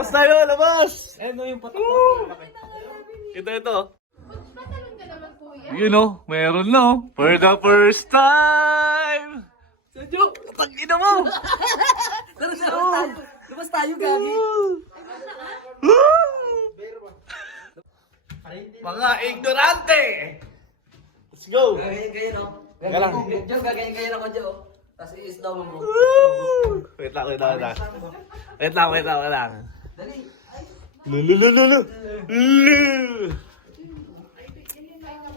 Labas tayo, labas! Ayun no, yung patok. Ito. Patalon ka naman, kuya. You know, meron na oh. For the first time! Sadyo! Tangina mo! Tara na, labas tayo. Labas tayo, Gagi. Mga ignorante! Let's go! Ganyan, no? Galang. Diyan, gaganyan ako dyan, oh. Tapos i-slow mo. Wait lang. Wait lang. Dali. Lululululu!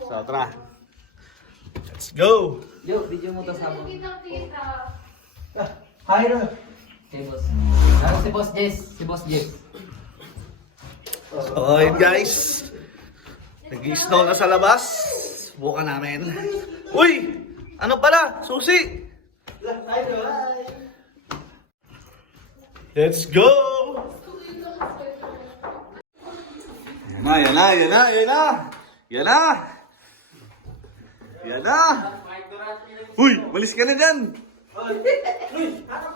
So, tara. Let's go! Yo, video mo to sa mo. Kitang-kita. Hi, Ro. Okay, boss. Ano si Boss Jess? Si Boss Jess. So, yun guys. Nag-snow na sa labas. Buka namin. Uy! Ano pala? Susi! Let's go! Yan na! Uy! Malis ka na dyan!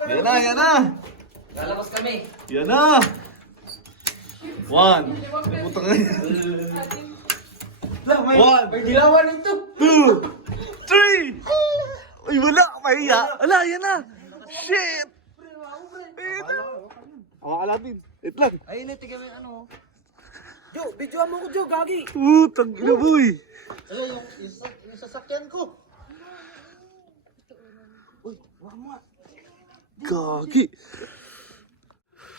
Yan na! Lalabas kami. Yan na! One! Puta nga yan. One! May dilawan ito. 2! 3! Uy, wala! Mahiya! Ala, yan na! Shit! Ito! Natin. Wait lang. Ayun, tignan mo yung ano. Jo, videoan mo ko, Jo, Gagi. Putang ina, boy! Ayun, yung sasakyan ko. Uy, wala mo nga. Gagi!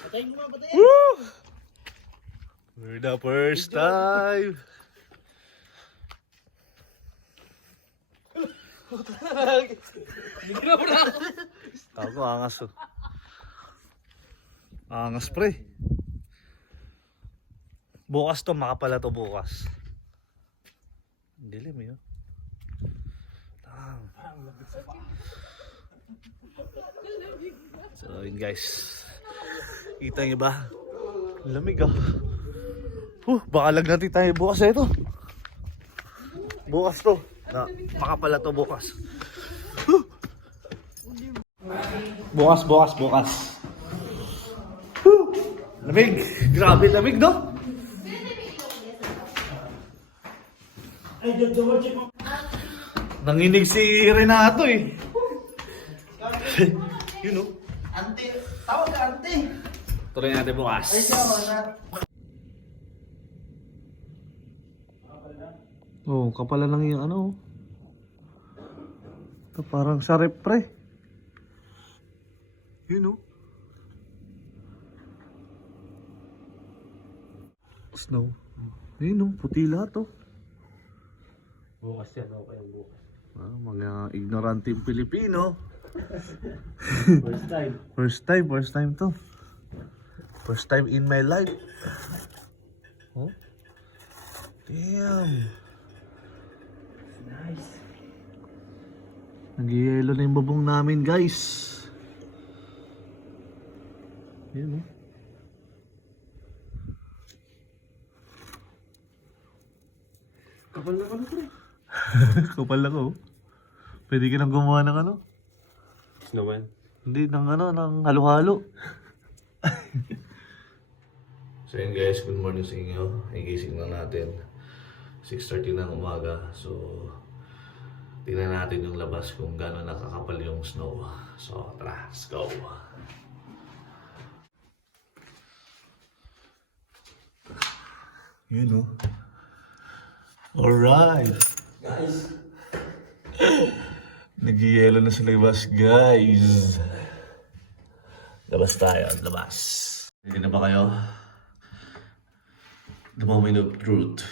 Patayin mo nga, patayin. Woo! For the first time! Bigla mo na ako. Ako, angas oh. Angas pre. Bukas to, makapala to bukas. Ang dilim yun. So yun guys. Kita niyo ba? Lamig ah. Baka natin tayo bukas na ito. Bukas to. Makapala to bukas. Bukas. Lamig. Grabe lamig, no? Nanginig si Renato eh. You know. Ante, tawag ka, ante. Tuloy natin bukas. Ay, siya, wala. Oh, kapala lang yung ano. Ito parang sa rep pre. You know. Snow. Yun know, puti lahat oh. Bukas yan, okay yung bukas. Mga ignoranteng Pilipino. First time. First time to. First time in my life. Oh. Damn. Nice. Nag-yelo na yung babong namin, guys. Yan, oh. Kapal na pala, pre. Kapal lang, oh. Pwede ka nang gumawa ng ano? Snowman. Hindi, ng ano, ng halo-halo. So yun guys, good morning sa inyo. Igising na natin. 6:30 ng umaga. So, tingnan natin yung labas kung gano'n nakakapal yung snow. So, tara, let's go. Yun, oh. Alright. Guys. Nag-yelo na sa labas, guys. Labas tayo, labas. Hindi na ba kayo? The moment of truth.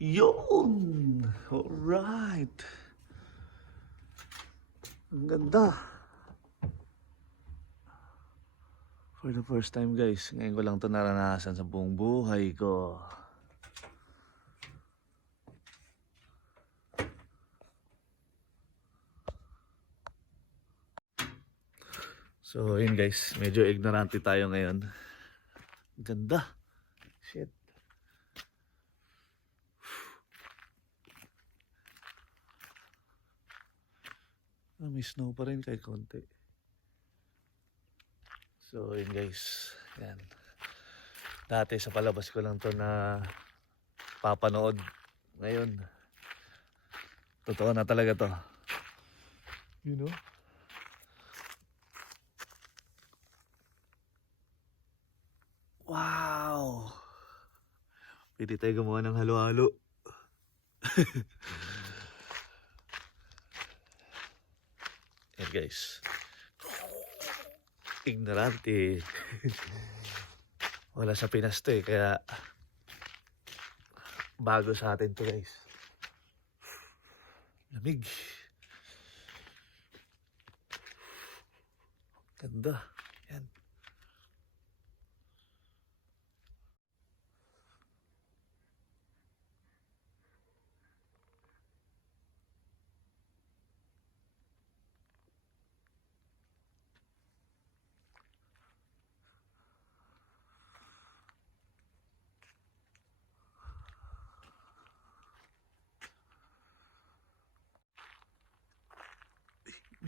Yun! Alright. Ang ganda. For the first time guys, ngayon ko lang ito naranasan sa buong buhay ko. So yun guys, medyo ignorante tayo ngayon. Ganda. Shit. May snow pa rin kahit konti. So yun guys, yan. Dati sa palabas ko lang to na papanood. Ngayon, totoo na talaga to. You know? Wow! Pwede tayo gumawa ng halo-halo. Yan guys. Ignorante. Wala sa Pinas to eh, kaya bago sa atin to guys. Lamig. Ganda. Yan.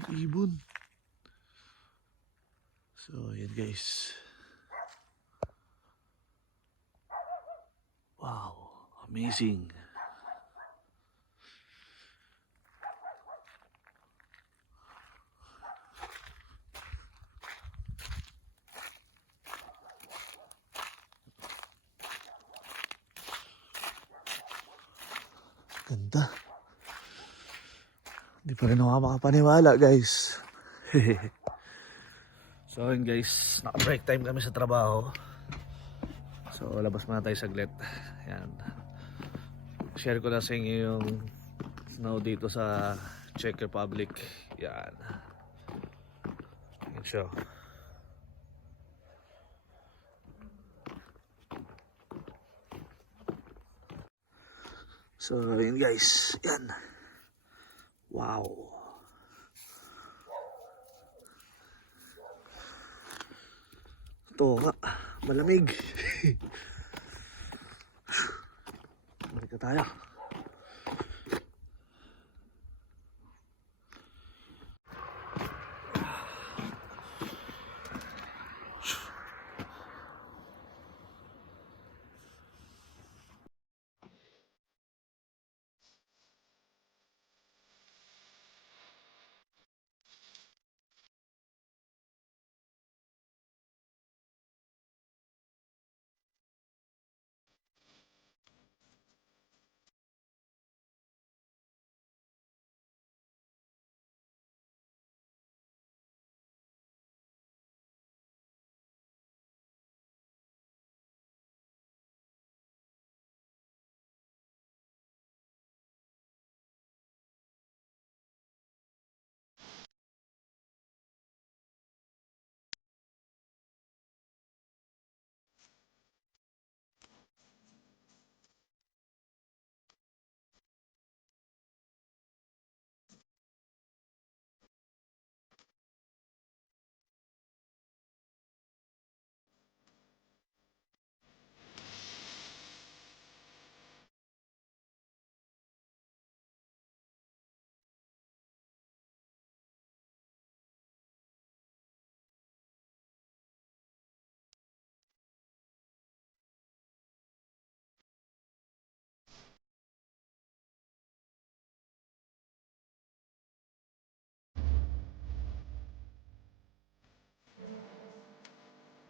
May ibon. So, yan guys. Wow, amazing. Ganda. Hindi pa rin ako makapaniwala guys. So yun guys, naka-break time kami sa trabaho. So labas muna tayo saglit. Yan. Share ko na sa inyo yung snow dito sa Czech Republic. Yan. Yan siya. So yun guys, yan. Wow. Ito nga, malamig. Balik na tayo.